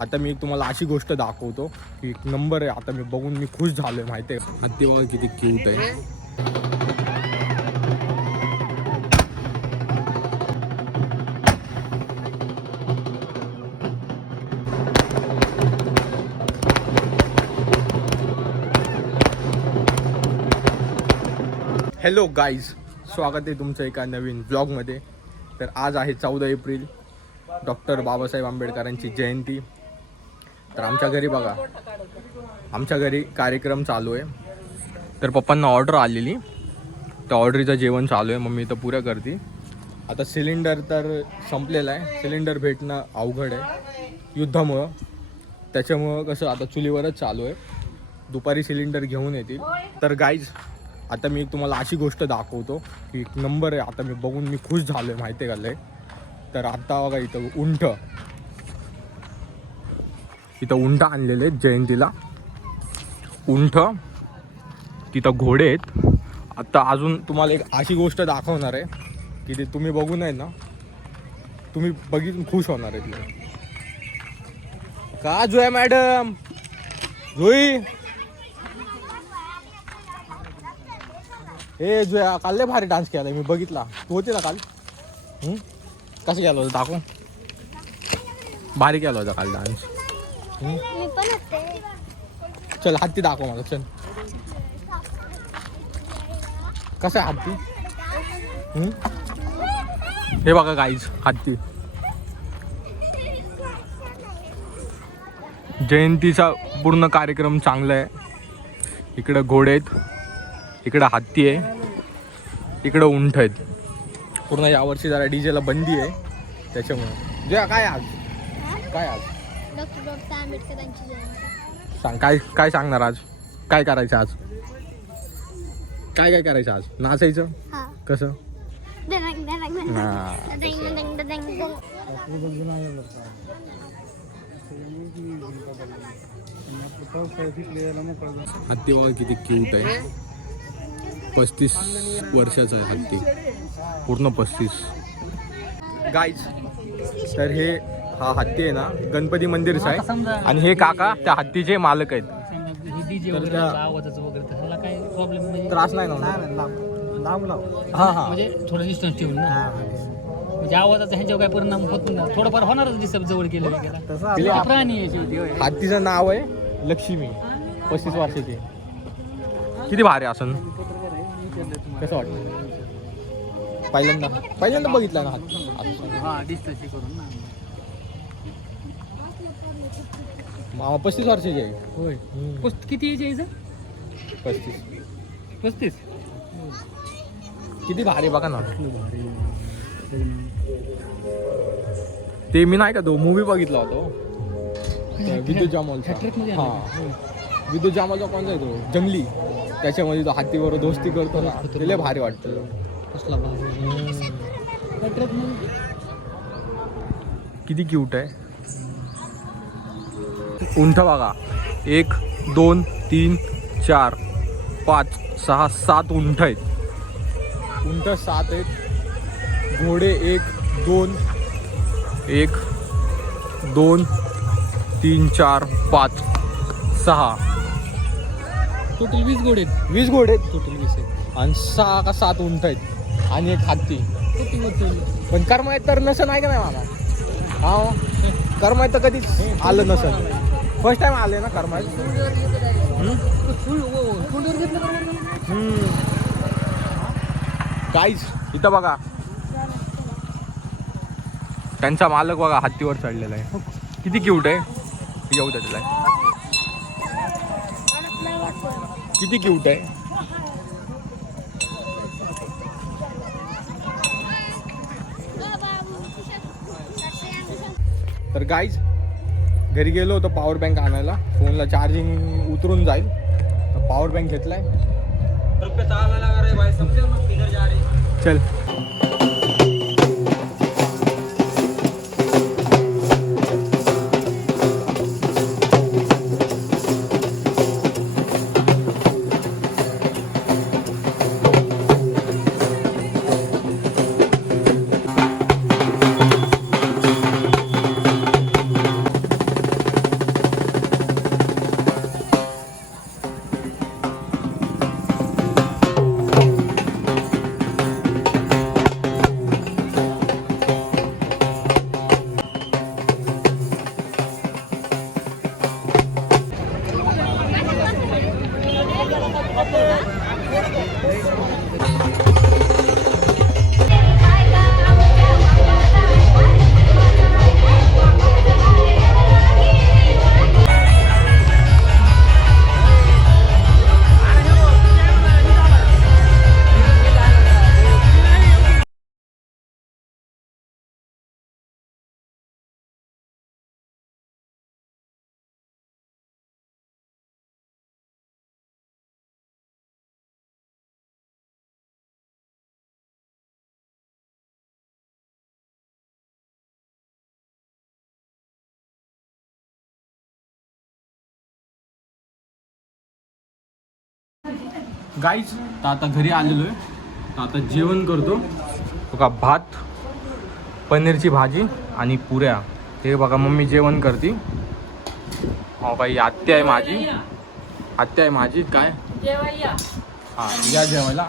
आता मी तुम्हाला अशी गोष्ट दाखवतो की एक नंबर आहे. आता मी बघून मी खुश झालोय माहिती आहे. हत्ती बघा किती क्यूट आहे. हॅलो गाईज, स्वागत आहे तुमचं एका नवीन ब्लॉगमध्ये. तर आज आहे 14 एप्रिल, डॉक्टर बाबासाहेब आंबेडकरांची जयंती. तर आमच्या घरी बघा, आमच्या घरी कार्यक्रम चालू आहे. तर पप्पांना ऑर्डर आलेली, त्या ऑर्डरीचं जेवण चालू आहे. मम्मी तर पुऱ्या करते. आता सिलेंडर तर संपलेला आहे. सिलेंडर भेटणं अवघड आहे युद्धामुळं. त्याच्यामुळं कसं आता चुलीवरच चालू आहे. दुपारी सिलेंडर घेऊन येतील. तर गाईज, आता मी तुम्हाला अशी गोष्ट दाखवतो की एक नंबर आहे. आता मी बघून मी खुश झालो आहे माहिती आहे का लय. तर आता बघा इथं उंट आणलेले आहेत जयंतीला. उंट, तिथं घोडे आहेत. आता अजून तुम्हाला एक अशी गोष्ट दाखवणार आहे की ते तुम्ही बघून आहे ना, तुम्ही बघितून खुश होणार आहे. का जोया मॅडम, जोई हे जो काल लय भारी डान्स केला मी बघितला. तू होती ना काल? कसं केलं होतं दाखव. भारी केला होता काल डान्स. चल हत्ती दाखव मला. चल कसं आहे हत्ती? हे बघा गाईज, हत्ती. जयंतीचा पूर्ण कार्यक्रम चांगला आहे. इकडं घोडे आहेत, इकडं हत्ती आहे, इकडं उंट आहेत. पूर्ण यावर्षी जरा डीजेला बंदी आहे त्याच्यामुळे. जे काय आज डॉक्टर बाबासाहेब आंबेडकरांची जयंती. सांग, काय सांगणार आज? काय करायचं आज? काय करायचं आज? नाचायचं? कसं? हत्ती बघा किती क्यूट आहे. 35 वर्षाचा आहे हत्ती, पूर्ण 35. गाईज, तर हा हत्ती आहे ना गणपती मंदिरचा आहे. आणि हे काका त्या हत्तीचे मालक आहेत. त्रास नाही ना? म्हणजे थोडं डिस्टन्स ठेवून ना, म्हणजे आवाजाचा ह्यांच्यावर काय परिणाम होत नाही. थोडंफार होणारच डिस्टर्ब जवळ केलं. प्राणी आहे शेवटी. हत्तीचं नाव आहे लक्ष्मी, 35 वर्षाची. किती भारी असन. कसं वाटतं? पहिल्यांदा बघितला ना हा, डिस्टन्स करून ना. मामा 35 वर्षाची आहे. होय. किती एज आहे हिचं? 35. किती भारी बघा ना. ते मी नाही का तो मूवी बघितला होता विद्युत जामलचा. हा, विद्युत जामलचा कोणता आहे तो? जंगली. त्याच्यामध्ये तो हत्तीबरोबर दोस्ती करतो ना, ते लय भारी वाटतं. कसला भारी. किती क्यूट आहे. उंट बघा, 1 2 3 4 5 6 7 उंट आहेत. उंट 7 आहेत. घोडे 1 2 3 4 5 6. टोटल 20 घोडे आहेत. 20 घोडे आहेत टोटल 20 आहेत. आणि 6 का 7 उंट आहेत आणि एक हत्ती. पण कर्मायत तर नसं नाही का नाही मामा? हा, कर्मायत तर कधीच आलं नसं. फर्स्ट टाइम आले ना कर्मायत. गाईज, इथं बघा त्यांचा मालक बघा हत्तीवर चढलेला आहे. किती क्यूट आहे. येऊ त्याला, किती क्यूट आहे. तर गाईज, घरी गेलो होतो पॉवर बँक आणायला. फोनला चार्जिंग उतरून जाईल तर पॉवर बँक घेतलाय. चल. गाईज तर आता घरी आलेलो आहे, तर आता जेवण करतो. बघा भात, पनीरची भाजी आणि पुऱ्या. ते बघा मम्मी जेवण करते. हो बाई आत्या आहे माझी, आत्या आहे माझी. काय हां या जेवायला.